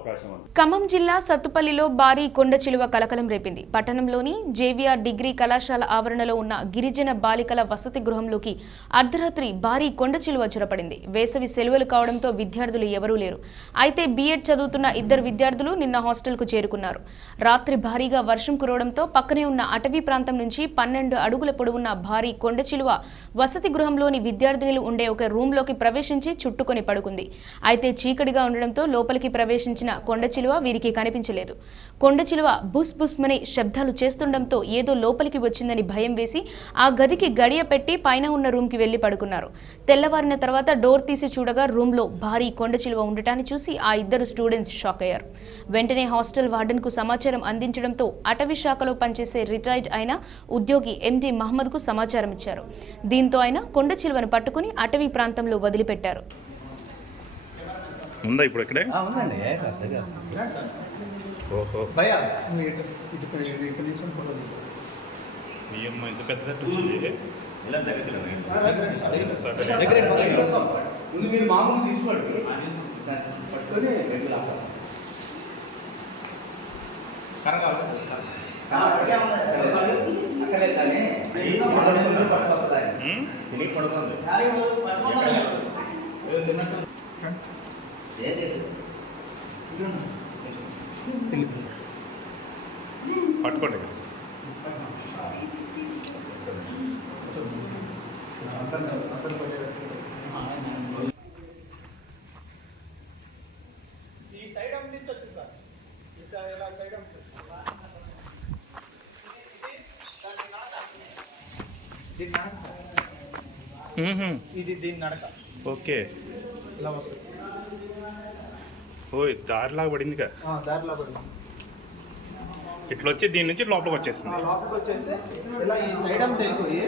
అవకాశం ఉంది. ఖమ్మం జిల్లా సత్తుపల్లిలో భారీ కొండ చిలువ కలకలం రేపింది. పట్టణంలోని జేవీఆర్ డిగ్రీ కళాశాల ఆవరణలో ఉన్న గిరిజన బాలికల వసతి గృహంలోకి అర్ధరాత్రి భారీ కొండ చిలువ చొరపడింది. వేసవి సెలవులు కావడంతో విద్యార్థులు ఎవరూ లేరు. అయితే బీఎడ్ చదువుతున్న 2 విద్యార్థులు నిన్న హాస్టల్కు చేరుకున్నారు. రాత్రి భారీగా వర్షం కురవడంతో పక్కనే ఉన్న అటవీ ప్రాంతం నుంచి 12 అడుగుల పొడవున్న భారీ కొండ చిలువ వసతి గృహంలోని విద్యార్థినులు ఉండే ఒక రూమ్లోకి ప్రవేశించి చుట్టుకొని పడుకుంది. అయితే చీకటిగా ఉండడంతో లోపలికి ప్రవేశించిన కొండ చిలువ వీరికి కనిపించలేదు. కొండ చిలువ బుస్ బుస్మనే శబ్దాలు చేస్తుండటంతో ఏదో లోపలికి వచ్చిందని భయం వేసి ఆ గదికి గడియ పెట్టి పైన ఉన్న రూమ్కి వెళ్లి పడుకున్నారు. తెల్లవారిన తర్వాత డోర్ తీసి చూడగా రూమ్లో భారీ కొండ చిలువ ఉండటాన్ని చూసి ఆ 2 స్టూడెంట్స్ షాక్ అయ్యారు. వెంటనే హాస్టల్ వార్డెన్కు సమాచారం అందించడంతో అటవీ శాఖలో పనిచేసే రిటైర్డ్ అయిన ఉద్యోగి ఎండి మహమ్మద్కు సమాచారం ఇచ్చారు. దీంతో ఆయన కొండ చిలువను పట్టుకుని అటవీ ప్రాంతంలో వదిలిపెట్టారు. ఉందా ఇప్పుడు ఇక్కడే? ఉందండి. ఓహో భయ్యా మీ అమ్మ ఇంత పెద్ద వచ్చింది. మీరు మామూలు తీసుకోండి పట్టుకొని అక్కర్లేదు కానీ తిరిగి పడుతుంది. పట్టుకోండి. ఈ సైడ్ నుంచి వచ్చింది సార్. ఇక్కడ ఇలా సైడ్ ఇది దీని నడక. ఓకే ఇలా వస్తుంది. ఓ దారిలాగా పడింది కదా. దారిలో పడింది. ఇట్లా వచ్చి దీని నుంచి లోపలికి వచ్చేసింది. లోపలికి వచ్చేసి ఇలా ఈ సైడ్ అంతా వెళ్ళిపోయి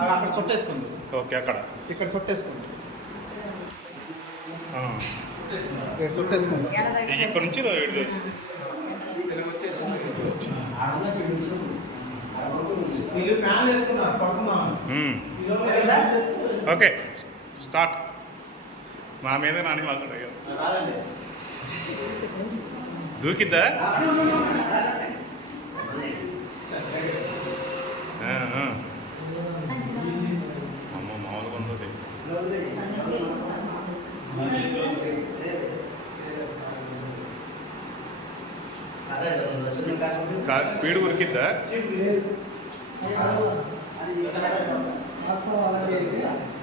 అక్కడ సొట్టేసుకుంది. ఓకే అక్కడ ఇక్కడ సొట్టేసుకుంది. సొట్టేసుకుంది. ఇక్కడ నుంచి ఇలా వచ్చేసి వీళ్ళు ఫ్యాన్ వేసుకున్నారు పడుకున్నాను. Okay start. మా మీద నాని మాట్లాడే రాదండి. దూకిద్దా? అమ్మ మామూలుగా ఉండదు. స్పీడ్ ఉరికిద్దా?